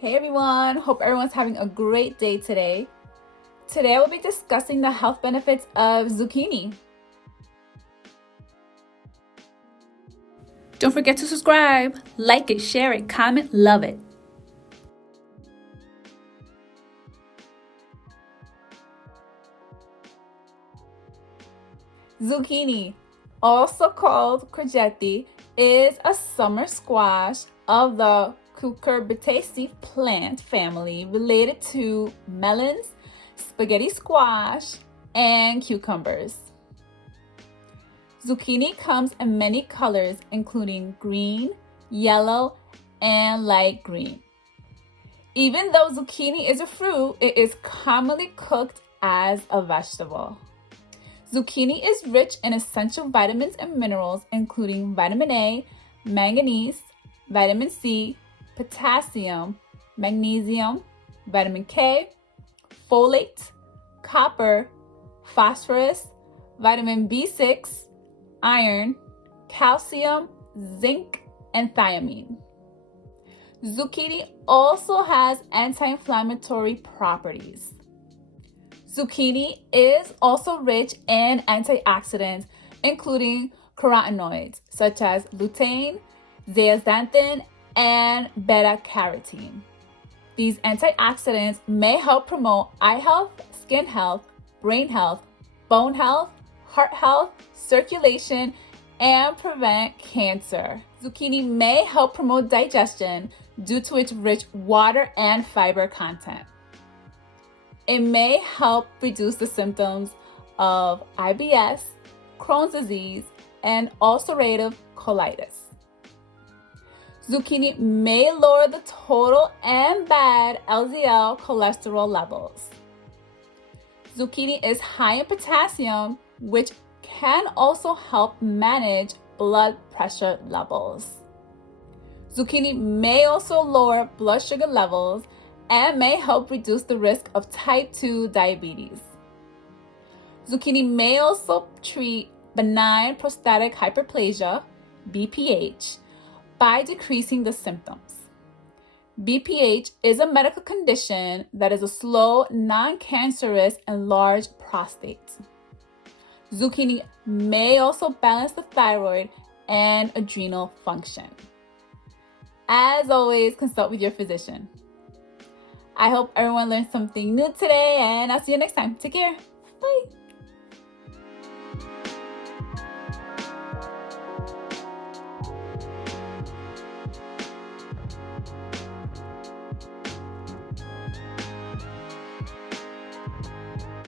Hey everyone, hope everyone's having a great day today. Today I will be discussing the health benefits of zucchini. Don't forget to subscribe, like it, share it, comment, love it. Zucchini, also called courgette, is a summer squash of the cucurbitaceae plant family related to melons, spaghetti squash, and cucumbers. Zucchini comes in many colors, including green, yellow, and light green. Even though zucchini is a fruit, it is commonly cooked as a vegetable. Zucchini is rich in essential vitamins and minerals, including vitamin A, manganese, vitamin C, potassium, magnesium, vitamin K, folate, copper, phosphorus, vitamin B6, iron, calcium, zinc, and thiamine. Zucchini also has anti-inflammatory properties. Zucchini is also rich in antioxidants, including carotenoids such as lutein, zeaxanthin, and beta-carotene. These antioxidants may help promote eye health, skin health, brain health, bone health, heart health, circulation, and prevent cancer. Zucchini may help promote digestion due to its rich water and fiber content. It may help reduce the symptoms of IBS, Crohn's disease, and ulcerative colitis. Zucchini may lower the total and bad LDL cholesterol levels. Zucchini is high in potassium, which can also help manage blood pressure levels. Zucchini may also lower blood sugar levels and may help reduce the risk of type 2 diabetes. Zucchini may also treat benign prostatic hyperplasia, BPH, by decreasing the symptoms. BPH is a medical condition that is a slow, non-cancerous, and large prostate. Zucchini may also balance the thyroid and adrenal function. As always, consult with your physician. I hope everyone learned something new today, and I'll see you next time. Take care. Bye.